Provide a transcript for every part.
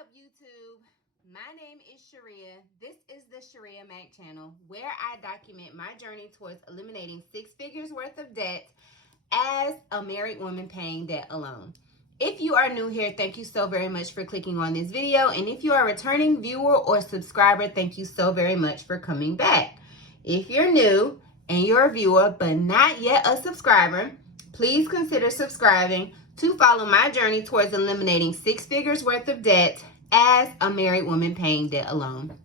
up, YouTube? My name is Shirria. This is the Shirria Mac channel, where I document my journey towards eliminating 6 figures worth of debt as a married woman paying debt alone. If you are new here, thank you so very much for clicking on this video. And if you are a returning viewer or subscriber, thank you so very much for coming back. If you're new and you're a viewer but not yet a subscriber, please consider subscribing to follow my journey towards eliminating 6 figures worth of debt as a married woman paying debt alone.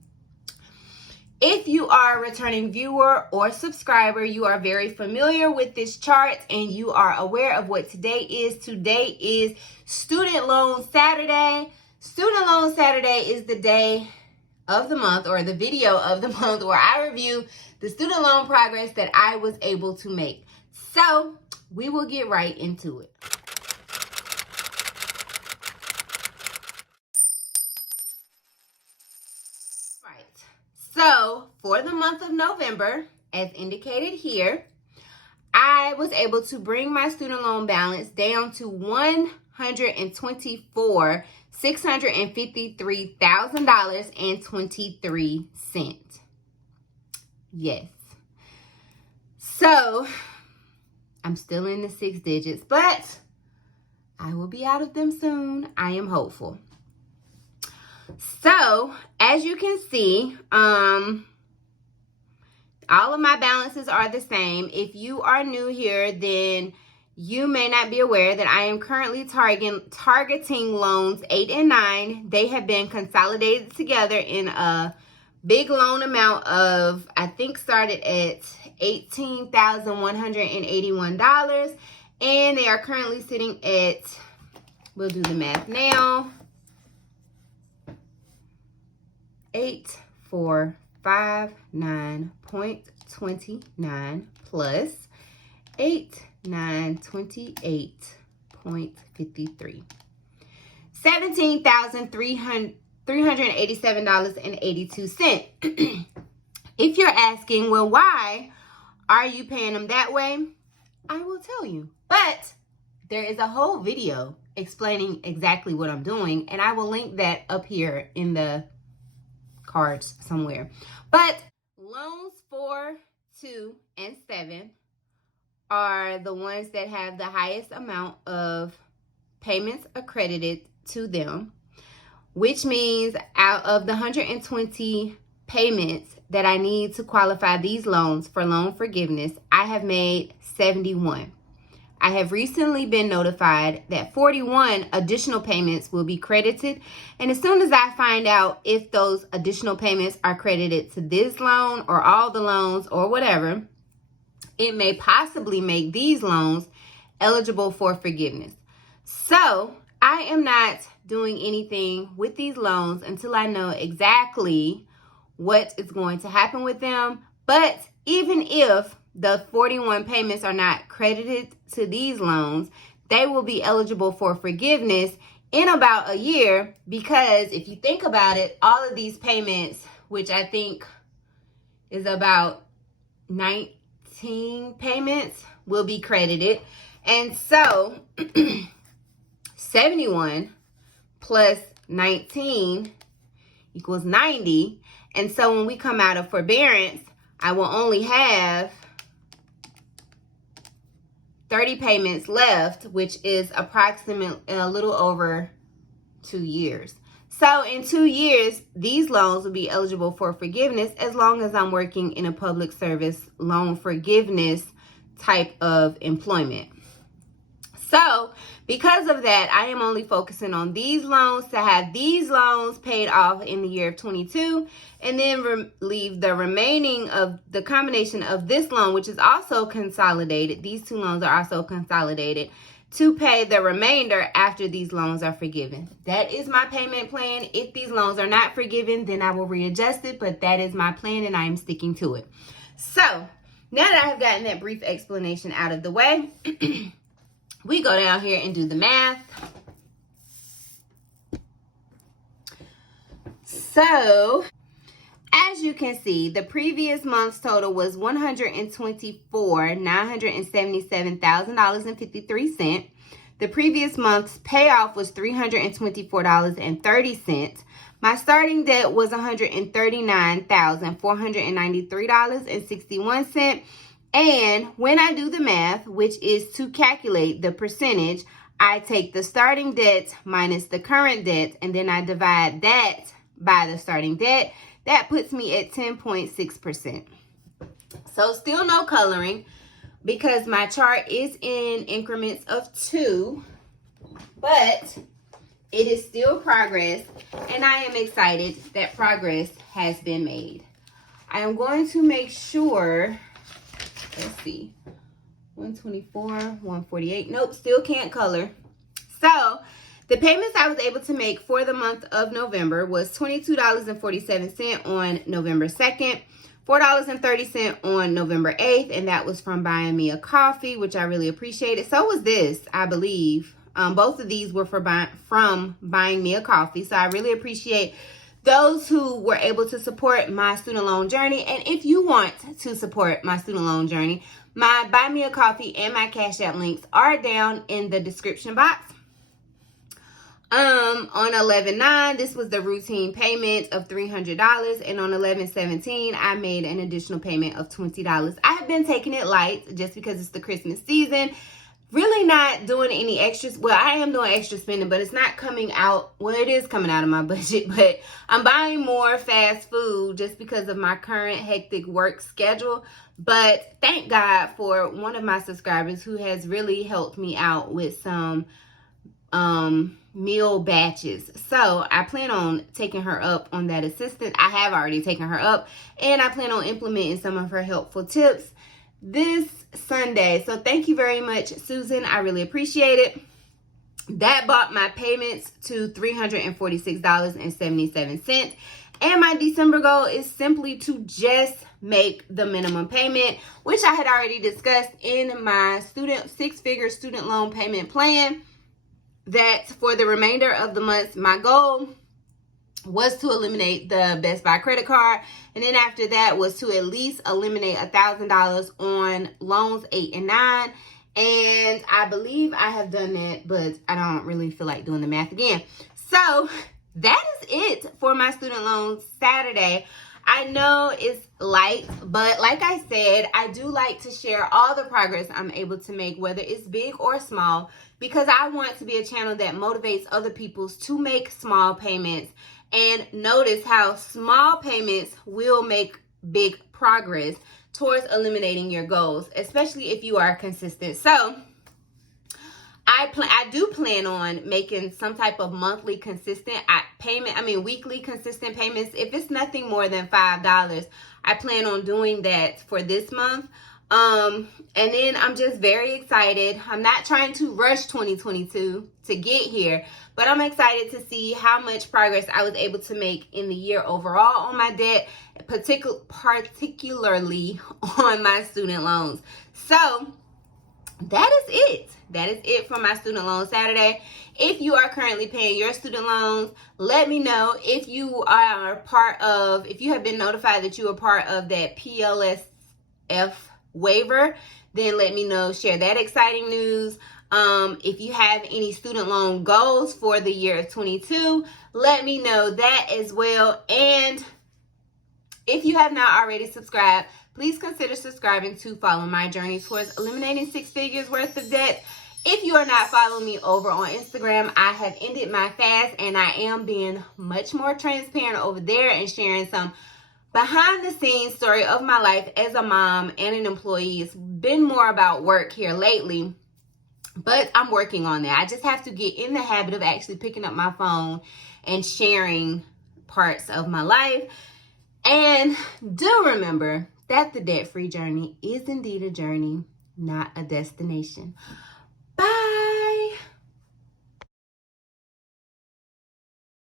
If you are a returning viewer or subscriber, you are very familiar with this chart and you are aware of what today is. Today is Student Loan Saturday. Student Loan Saturday is the day of the month, or the video of the month, where I review the student loan progress that I was able to make. So we will get right into it. So for the month of November, as indicated here, I was able to bring my student loan balance down to $124,653,000.23. Yes. So I'm still in the 6 digits, but I will be out of them soon. I am hopeful. So, as you can see, all of my balances are the same. If you are new here, then you may not be aware that I am currently targeting loans 8 and 9. They have been consolidated together in a big loan amount of, I think, started at $18,181. And they are currently sitting at, we'll do the math now, 8459.29 plus 8928.53. $17,387.82. If you're asking, well, why are you paying them that way? I will tell you. But there is a whole video explaining exactly what I'm doing, and I will link that up here in the cards somewhere. But loans 4, 2, and 7 are the ones that have the highest amount of payments accredited to them, which means out of the 120 payments that I need to qualify these loans for loan forgiveness, I have made 71. I have recently been notified that 41 additional payments will be credited. And as soon as I find out if those additional payments are credited to this loan or all the loans or whatever, it may possibly make these loans eligible for forgiveness. So I am not doing anything with these loans until I know exactly what is going to happen with them. But even if the 41 payments are not credited to these loans, they will be eligible for forgiveness in about a year, because if you think about it, all of these payments, which I think is about 19 payments, will be credited. And so 71 plus 19 equals 90. And so when we come out of forbearance, I will only have 30 payments left, which is approximately a little over 2 years. So in 2 years, these loans will be eligible for forgiveness as long as I'm working in a public service loan forgiveness type of employment. So because of that, I am only focusing on these loans to have these loans paid off in the year of 22, and then leave the remaining of the combination of this loan, which is also consolidated. These two loans are also consolidated, to pay the remainder after these loans are forgiven. That is my payment plan. If these loans are not forgiven, then I will readjust it, but that is my plan and I am sticking to it. So now that I have gotten that brief explanation out of the way, we go down here and do the math. So, as you can see, the previous month's total was $124,977,000.53. The previous month's payoff was $324.30. My starting debt was $139,493.61. And when I do the math, which is to calculate the percentage, I take the starting debt minus the current debt, and then I divide that by the starting debt. That puts me at 10.6%. So still no coloring because my chart is in increments of 2, but it is still progress, and I am excited that progress has been made. I am going to make sure, let's see, 124, 148. Nope, still can't color. So the payments I was able to make for the month of November was $22.47 on November 2nd, $4.30 on November 8th, and that was from buying me a coffee, which I really appreciated. So was this, I believe. Both of these were from buying me a coffee. So I really appreciate those who were able to support my student loan journey. And if you want to support my student loan journey, my Buy Me a Coffee and my Cash App links are down in the description box. On 11/9, this was the routine payment of $300, and on 11/17, I made an additional payment of $20. I have been taking it light just because it's the Christmas season. Really not doing any extras. Well, I am doing extra spending, but it's not coming out. Well, it is coming out of my budget, but I'm buying more fast food just because of my current hectic work schedule. But thank God for one of my subscribers who has really helped me out with some meal batches. So I plan on taking her up on that assistance. I have already taken her up, and I plan on implementing some of her helpful tips this Sunday. So thank you very much, Susan. I really appreciate it. That brought my payments to $346.77. And my December goal is simply to just make the minimum payment, which I had already discussed in my six-figure student loan payment plan. That for the remainder of the month, my goal was to eliminate the Best Buy credit card. And then after that was to at least eliminate $1,000 on loans 8 and 9. And I believe I have done that, but I don't really feel like doing the math again. So that is it for my student loan Saturday. I know it's light, but like I said, I do like to share all the progress I'm able to make, whether it's big or small, because I want to be a channel that motivates other people to make small payments. And notice how small payments will make big progress towards eliminating your goals, especially if you are consistent. So I do plan on making some type of monthly consistent weekly consistent payments. If it's nothing more than $5, I plan on doing that for this month. And then I'm just very excited. I'm not trying to rush 2022 to get here, but I'm excited to see how much progress I was able to make in the year overall on my debt, particularly on my student loans. So that is it. That is it for my student loan Saturday. If you are currently paying your student loans, let me know. If you have been notified that you are part of that PLSF waiver, then let me know. Share that exciting news. If you have any student loan goals for the year of 22, let me know that as well. And if you have not already subscribed, please consider subscribing to follow my journey towards eliminating 6 figures worth of debt. If you are not following me over on Instagram, I have ended my fast, and I am being much more transparent over there and sharing some behind the scenes story of my life as a mom and an employee. It's been more about work here lately, but I'm working on that. I just have to get in the habit of actually picking up my phone and sharing parts of my life. And do remember that the debt-free journey is indeed a journey, not a destination.